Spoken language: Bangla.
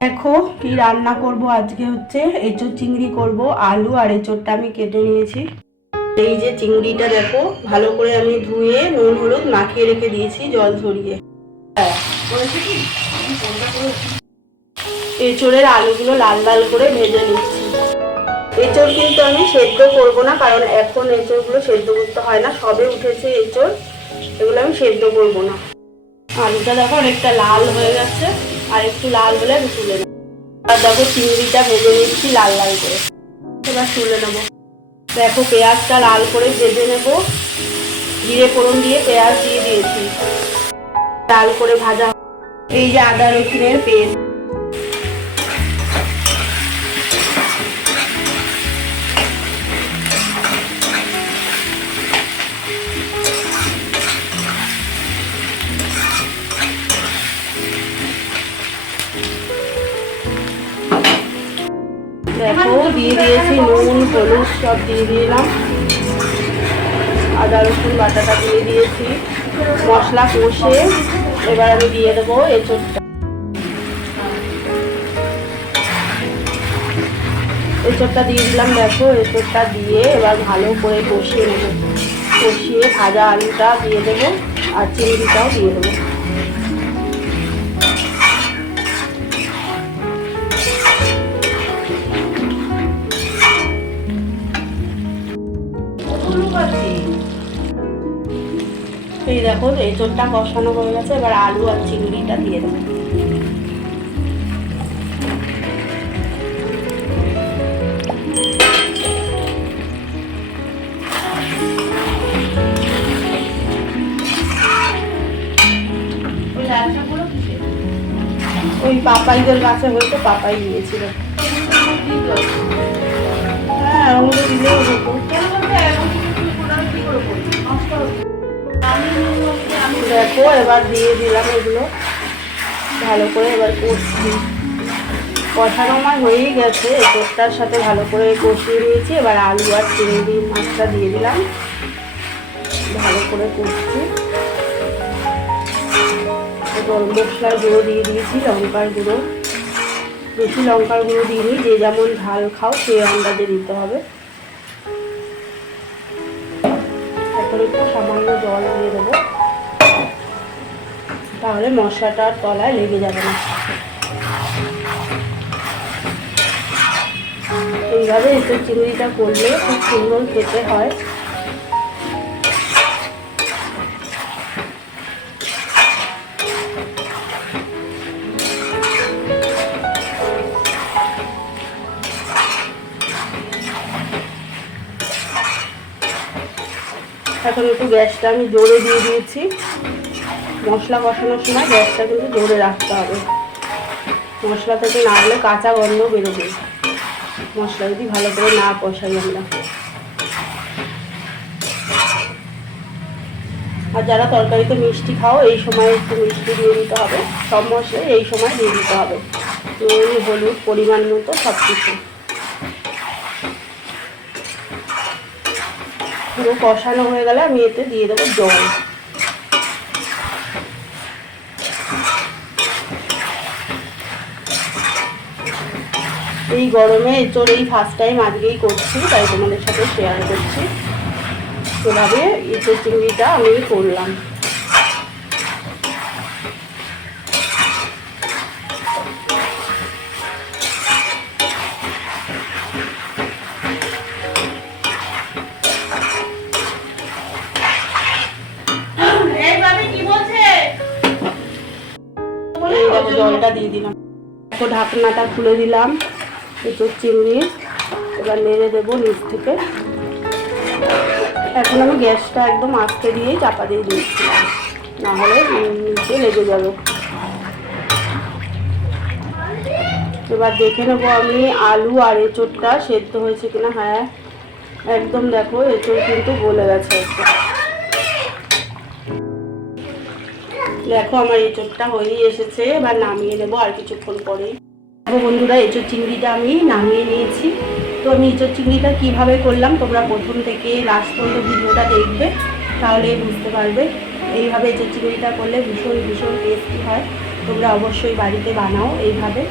দেখো কি রান্না করব আজকে হচ্ছে, এঁচোড় চিংড়ি করব, আলু আর এঁচোড়টা আমি কেটে নিয়েছি। এই যে চিংড়িটা দেখো, ভালো করে আমি ধুয়ে নুন, হলুদ মাখিয়ে রেখে দিয়েছি, জল ঝরিয়ে। এঁচোড়ের আলুগুলো লাল লাল করে ভেজে নিচ্ছি। এঁচোড় কিন্তু আমি সেদ্ধ করব না, কারণ এখন এঁচোড়গুলো সেদ্ধ করতে হয় না, সবে উঠেছে এঁচোড়, এগুলো আমি সেদ্ধ করব না। আলুটা দেখো অনেকটা লাল হয়ে গেছে। আর একটু লাল হলে আমি তুলে নেব। আর দেখো চিংড়িটা ভেজে নিচ্ছি লাল লাল করে। এবার তুলে নেব। দেখো পেঁয়াজটা লাল করে ভেজে নেব। জিরে ফোড়ন দিয়ে পেঁয়াজ দিয়ে দিয়েছি। লাল করে ভাজা। এই যে আদা রসুনের পেস্ট। দেখো, দিয়ে দিয়েছি নুন, হলুদ সব দিয়ে দিলাম। আদা, রসুন, বাটাটা দিয়ে দিয়েছি। মশলা কষে এবার আমি দিয়ে দেবো এঁচোড়টা। এঁচোড়টা দিয়ে দিলাম, দেখো, এঁচোড়টা দিয়ে এবার ভালো করে কষিয়ে নেব। কষিয়ে ভাজা আলুটা দিয়ে দেবো আর চিংড়িটাও দিয়ে দেবো। এই দেখো এই চোরটা কষানো হয়ে গেছে, এবার আলু আর চিংড়িটা দিয়ে দেবো। ওই পাপাইদের গাছে হয়তো পাপাই দিয়েছিল। হ্যাঁ হতো। দেখো, এবার দিয়ে দিলাম এগুলো। ভালো করে এবার কষছি। কষানো আমার হয়েই গেছে এঁচোড়টার সাথে ভালো করে কষিয়ে নিয়েছি। এবার আলু আর চিংড়ি মাছটা দিয়ে দিলাম। ভালো করে কষছি। গরম মশলার গুঁড়ো দিয়ে দিয়েছি, লঙ্কার গুঁড়ো। বেশি লঙ্কার গুঁড়ো দিইনি, যে যেমন ঝাল খাও সেই আন্দাজে দিতে হবে। এখন একটু সামান্য জল দিয়ে দেবো। তাহলে মশলাটা আর তলায় লেগে যাবে না। এইভাবে একটু চিংড়িটা করলে খুব সুন্দর খেতে হয়। এখন একটু গ্যাসটা আমি জোরে দিয়ে দিয়েছি। মশলা কষানোর সময় গ্যাসটা কিন্তু জোরে রাখতে হবে। মশলা থেকে না হলে কাঁচা গন্ধ বেরোবে। মশলা যদি ভালো করে না কষাই আমরা। আর যারা তরকারিতে মিষ্টি খাও, এই সময় একটু মিষ্টি দিয়ে দিতে হবে। সব মশলাই এই সময় দিয়ে দিতে হবে। নুন, হলুদ, পরিমাণ মতো সব কিছু পুরো কষানো হয়ে গেলে আমি এতে দিয়ে দেবো জল। এই গরমে এঁচোড় এই ফার্স্ট টাইম আজকেই করছি তাই তোমাদের সাথে শেয়ার করছি। এভাবে এঁচোড় চিংড়িটা আমি করলাম। জলটা দিয়ে দিলাম। ঢাকনাটা খুলে দিলাম। এঁচোড় চিংড়ি এবার নেড়ে দেবো নিচ থেকে। এখন আমি গ্যাসটা একদম আস্তে দিয়েই চাপা দিয়ে দিচ্ছি। নাহলে নিচে লেগে যাবে। এবার দেখে নেব আমি আলু আর এঁচোড়টা সেদ্ধ হয়েছে কিনা। হ্যাঁ একদম দেখো, এঁচোড় কিন্তু গলে গেছে। দেখো আমার এঁচোড়টা হয়েই এসেছে। এবার নামিয়ে নেব আর কিছুক্ষণ পরেই। বন্ধুরা, এঁচোর চিংড়িটা আমি নামিয়ে নিয়েছি। তো আমি এঁচোর চিংড়িটা কীভাবে করলাম, তোমরা প্রথম থেকে লাস্ট পর্যন্ত ভিডিওটা দেখবে, তাহলে বুঝতে পারবে। এইভাবে এঁচোর চিংড়িটা করলে ভীষণ ভীষণ টেস্টি হয়। তোমরা অবশ্যই বাড়িতে বানাও এইভাবে।